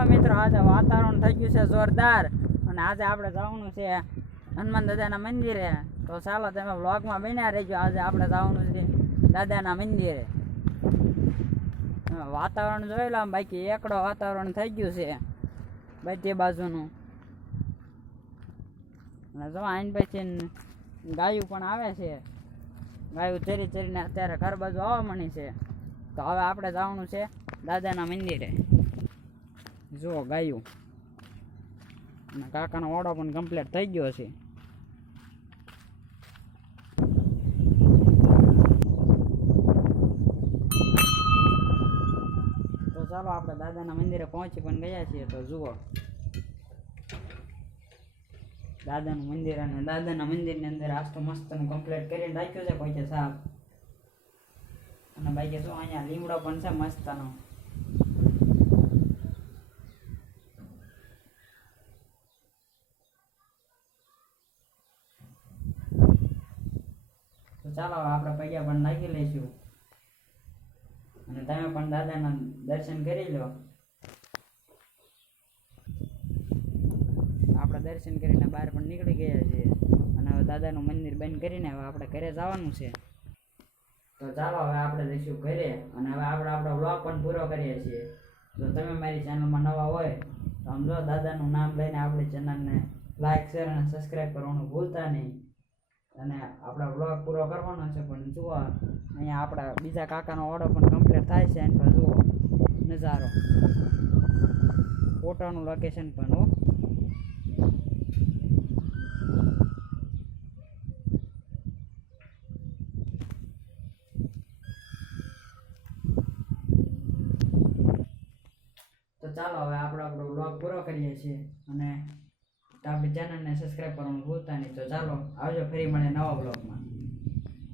ચાલો મિત્રો, આજે વાતાવરણ થઈ ગયું છે જોરદાર અને આજે આપણે જવાનું છે હનુમાન દાદાના મંદિરે. તો ચાલો તમે વ્લોગમાં બન્યા રહેજો. આજે આપણે જવાનું છે દાદાના મંદિરે. વાતાવરણ જોઈ લો, બાકી એકડો વાતાવરણ થઈ ગયું છે બધી બાજુનું. અને જો આઈન પછી ગાયું પણ આવે છે. ગાયું ચરી ચરીને અત્યારે ઘર બાજુ આવવા મળી છે. તો હવે આપણે જવાનું છે દાદાના મંદિરે. જુઓ ગાયું અને કાકાનો ઓર્ડર પણ કમ્પ્લીટ થઈ ગયો છે. તો ચાલો આપણે દાદાના મંદિરે પહોંચી પણ ગયા છીએ. તો જુઓ દાદાનું મંદિર, અને દાદાના મંદિરની અંદર આજ તો મસ્તનું કમ્પ્લીટ કરીને રાખ્યું છે કોઈ સાહેબ. અને બાકી શું અહીંયા લીમડો પણ છે મસ્તનો. તો ચાલો આપણે પૈયા પણ નાખી લઈશું અને તમે પણ દાદાના દર્શન કરી લો. આપણે દર્શન કરીને બહાર પણ નીકળી ગયા છીએ અને હવે દાદાનું મંદિર બંધ કરીને હવે આપણે ઘરે જવાનું છે. તો ચાલો હવે આપણે જઈશું ઘરે અને હવે આપણે આપણો વ્લોગ પણ પૂરો કરીએ છીએ. જો તમે મારી ચેનલમાં નવા હોય તો આમ જો દાદાનું નામ લઈને આપણી ચેનલને લાઈક, શેર અને સબસ્ક્રાઈબ કરવાનું ભૂલતા નહીં. અને આપણા વ્લોગ પૂરો કરવાનો છે. પણ જુઓ અહીંયા આપણા બીજા કાકાનો ઓર્ડર પણ કમ્પ્લીટ થાય છે. એમ પણ જુઓ નજારો, ફોટાનું લોકેશન પણ હો. તો ચાલો હવે આપણો વ્લોગ પૂરો કરીએ છીએ અને આપણી ચેનલને સબસ્ક્રાઈબ કરવાનું ભૂલતા નહીં. તો ચાલો આવજો, ફરી મળે નવા વ્લોગમાં.